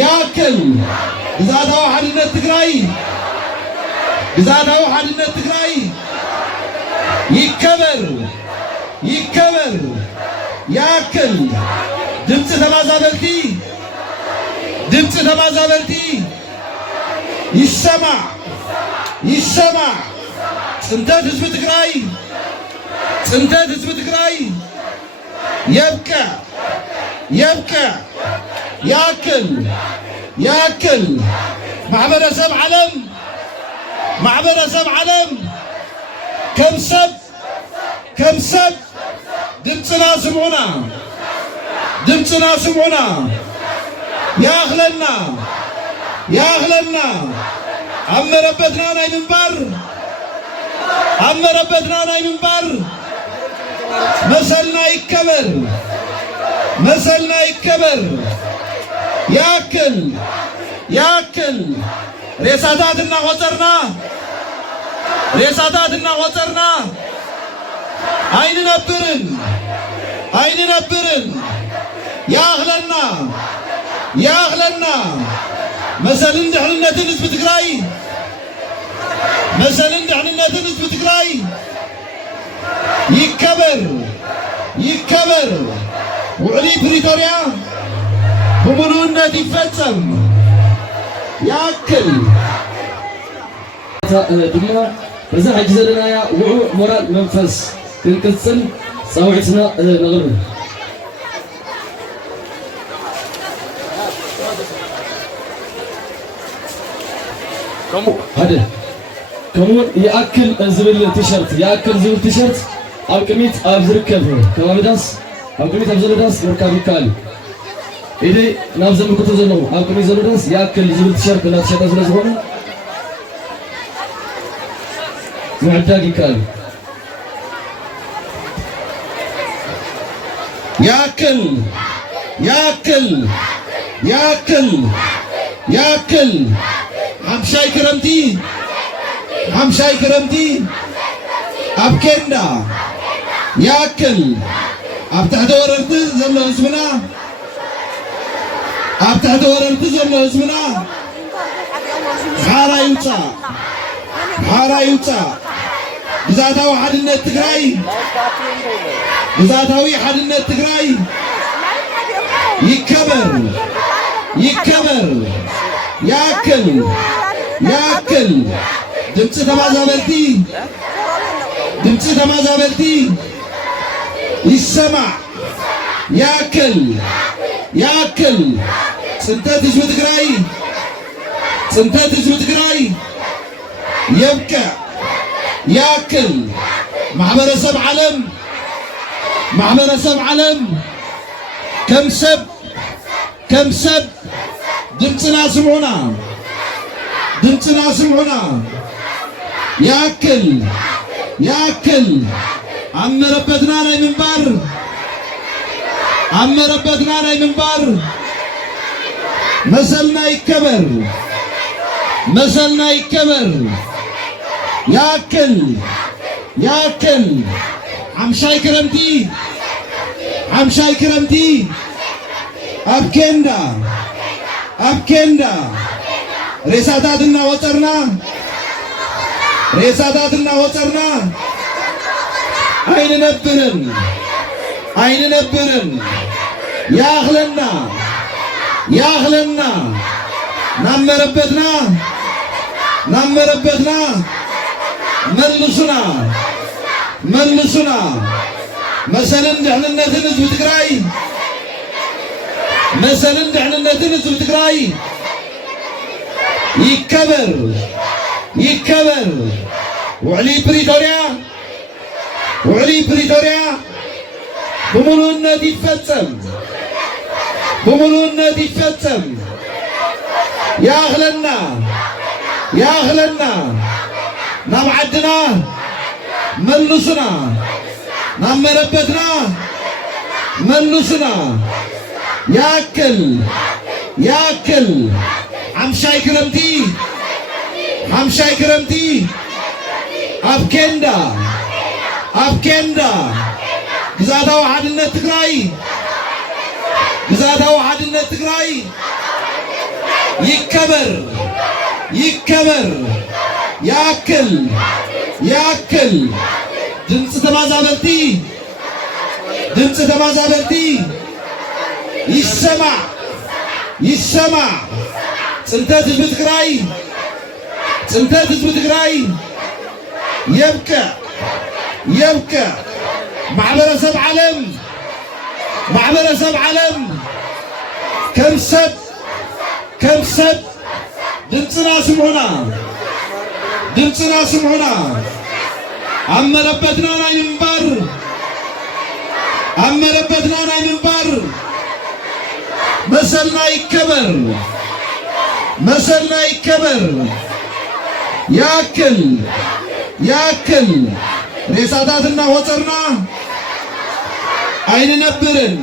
ياكل ግዛታዊ ሓድነት ትግራይ ይከበር ያክል ድምፅ ተማዛበልቲ ይሰማ ጽንተት ህዝቢ ትግራይ يبكى ياكل ማሕበረሰብ ዓለም كم سب ድምፅና ስምዑና ያኽለና አመረበትና ናይ ምንባር መሰልና ይከበር ያክል ሬሳታትና ቆጠርና አይንነብርን ያኽለና መሰልን ድሕንነትን ህዝቢ ትግራይ ይከበር ውዕሊ ፕሪቶሪያ ብሙሉእነት ይፈጸም ያክል ድማ በዛ ሕጂ ዘለናያ ውዑእ ሞራል መንፈስ ክንቅፅል ፃውዒትና ነቕርብ ከምኡውን ይኣክል ዝብል ቲሸርት ኣብ ቅድሚት ኣብ ዝርከብ ከባቢ ዳስ ኣብ ቅድሚት ኣብ ዘሎ ዳስ ምርካብ ይከኣል እዩ ኢደይ ናብ ዘምልክቶ ዘለኹ ኣብ ቅድሚት ዘሎ ዳስ ይኣክል ዝብል ቲሸርት እናተሸጠ ስለ ዝኾነ ምዕዳግ ይከኣል ያክል ሓምሻይ ክረምቲ ኣብ ኬንዳ ያክል ኣብ ትሕቲ ወረርቲ ዘሎ ህዝብና ሓራ ይውፃእ ግዛታዊ ሓድነት ትግራይ ይከበር ያክል ድምፂ ተማዛበልቲ ይሰማዕ ያክል ጽንተት ህዝቢ ትግራይ يبكى ياكل ማሕበረሰብ ዓለም كم سب ድምፅና ስምዑና ያክል አመረበትና ናይ ምንባር መሰልና ይከበር ያክል ሓምሻይ ክረምቲ ኣብ ኬንዳ ሬሳታትና ወፀርና አይንነብርን ያኽለና ናመረበትና መልሱና መሰልን ድሕንነትን ህዝቢ ትግራይ ይከበር ውዕሊ ፕሪቶሪያ ብሙሉእነት ይፈጸም ያኽለና ናብ ዓድና መልሱና ናመረበትና መልሱና ያክል ሓምሻይ ክረምቲ ኣብ ኬንዳ ግዛታዊ ሓድነት ትግራይ ግዛታዊ ሓድነት ትግራይ ይከበር ይከበር ያክል ያክል ድምፅ ተማዛበልቲ ይሰማ ይሰማ ጽንተት ህዝቢ ትግራይ يبكى ማሕበረሰብ ዓለም ከም ሰብ ድምፅና ስምዑና አመረበትና ናይ ምንባር መሰልና ይከበር ያክል ሬሳታትና ወፀርና አይንነብርን